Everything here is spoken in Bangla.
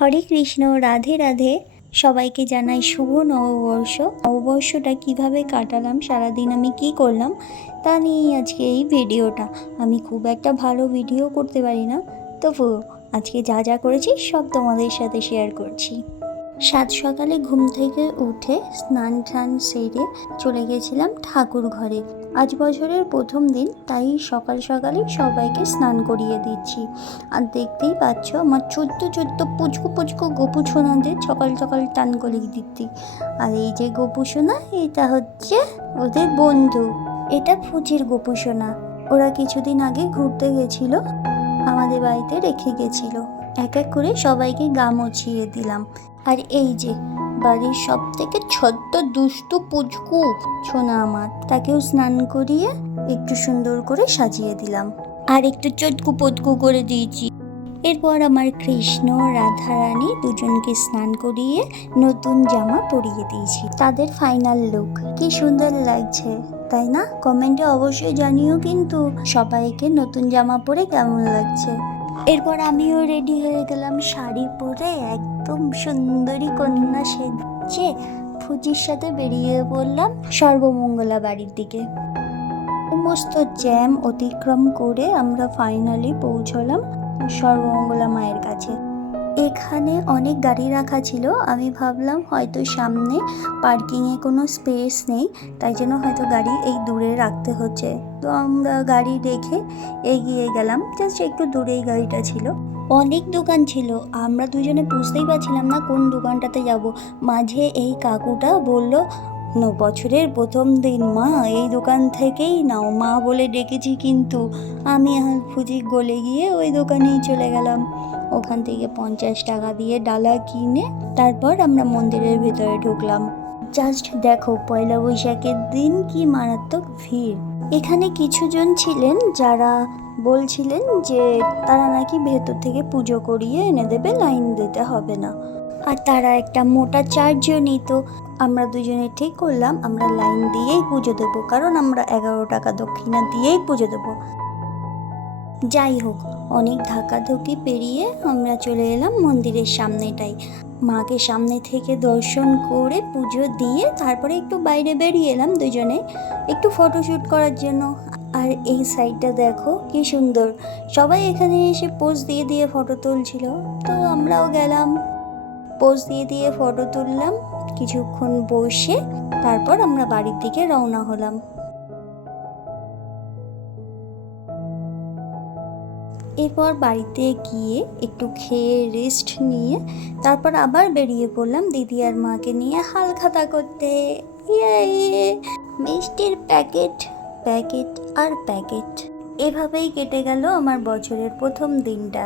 হরে কৃষ্ণ, রাধে রাধে। সবাইকে জানাই শুভ নববর্ষ। নববর্ষটা কীভাবে কাটালাম, সারাদিন আমি কি করলাম, তা নিয়েই আজকে এই ভিডিওটা। আমি খুব একটা ভালো ভিডিও করতে পারি না তবু আজকে যা যা করেছি সব তোমাদের সাথে শেয়ার করছি। সাত সকালে ঘুম থেকে উঠে স্নান টান সেরে চলে গেছিলাম ঠাকুর ঘরে। আজ বছরের প্রথম দিন, তাই সকাল সকালে সবাইকে স্নান করিয়ে দিচ্ছি। আর দেখতেই পাচ্ছ, আমার ছোট্ট ছোট্ট পুচকু পুচকু গোপু সোনাদের সকাল সকাল টান করিয়ে দিচ্ছি। আর এই যে গোপু সোনা, এটা হচ্ছে ওদের বন্ধু। এটা ফুচির গোপু সোনা। ওরা কিছুদিন আগে ঘুরতে গেছিল, আমাদের বাড়িতে রেখে গেছিল। এক এক করে সবাইকে গা মুছিয়ে দিলাম। আর এই যে, বাড়ির সব থেকে ছোট্ট দুষ্টু পুচকু। সোনা আমার তাকেও স্নান করিয়ে একটু সুন্দর করে সাজিয়ে দিলাম। আর একটু চটকু পটকু করে দিয়েছি। এরপর আমার কৃষ্ণ, রাধারানী দুজনকে স্নান করিয়ে নতুন জামা পরিয়ে দিয়েছি। তাদের ফাইনাল লুক কি সুন্দর লাগছে, তাই না? কমেন্টে অবশ্যই জানিও কিন্তু সবাইকে নতুন জামা পরে কেমন লাগছে। এরপর আমিও রেডি হয়ে গেলাম শাড়ি পরে একদম সুন্দরী কন্যা সেজে ফুজির সাথে বেরিয়ে পড়লাম সর্বমঙ্গলা বাড়ির দিকে। সমস্ত জ্যাম অতিক্রম করে আমরা ফাইনালি পৌঁছলাম সর্বমঙ্গলা মায়ের কাছে। এখানে অনেক গাড়ি রাখা ছিল, আমি ভাবলাম হয়তো সামনে পার্কিংয়ে কোনো স্পেস নেই, তাই জন্য হয়তো গাড়ি এই দূরে রাখতে হচ্ছে। তো আমরা গাড়ি রেখে এগিয়ে গেলাম জাস্ট একটু দূরেই গাড়িটা ছিল। অনেক দোকান ছিল। আমরা দুজনে বুঝতেই পারছিলাম না কোন দোকানটাতে যাব। মাঝে এই কাকুটা বলল, "ন বছরের প্রথম দিন মা, এই দোকান থেকেই নাও। মা বলে ডেকেছি কিন্তু আমি আর ফুজি গলে গিয়ে ওই দোকানেই চলে গেলাম। ওখান থেকে পঞ্চাশ টাকা দিয়ে ডালা কিনে তারপর আমরা মন্দিরের ভেতরে ঢুকলাম। জাস্ট দেখো পয়লা বৈশাখের দিন কি মারাত্মক ভিড়। এখানে কিছুজন ছিলেন যারা বলছিলেন যে তারা নাকি ভেতর থেকে পুজো করিয়ে এনে দেবে, লাইন দিতে হবে না। আর তারা একটা মোটা চার্জও নিত। আমরা দুজনে ঠিক করলাম, আমরা লাইন দিয়েই পুজো দেবো, কারণ আমরা এগারো টাকা দক্ষিণা দিয়েই পুজো দেবো। যাই হোক, অনেক ধাক্কাধুকি পেরিয়ে আমরা চলে এলাম মন্দিরের সামনেটাই। মাকে সামনে থেকে দর্শন করে পুজো দিয়ে তারপরে একটু বাইরে বেরিয়ে এলাম দুজনে একটু ফটোশ্যুট করার জন্য। আর এই সাইডটা দেখো, কি সুন্দর। সবাই এখানে এসে পোজ দিয়ে দিয়ে ফটো তুলছিল। তো আমরাও গেলাম। পোজ দিয়ে দিয়ে ফটো তুললাম। কিছুক্ষণ বসে তারপর আমরা বাড়ির দিকে রওনা হলাম। এরপর বাড়িতে গিয়ে একটু খেয়ে রেস্ট নিয়ে তারপর আবার বেরিয়ে পড়লাম দিদি আর মাকে নিয়ে হাল খাতা করতে মিষ্টির প্যাকেট প্যাকেট আর প্যাকেট এভাবেই কেটে গেল আমার বছরের প্রথম দিনটা।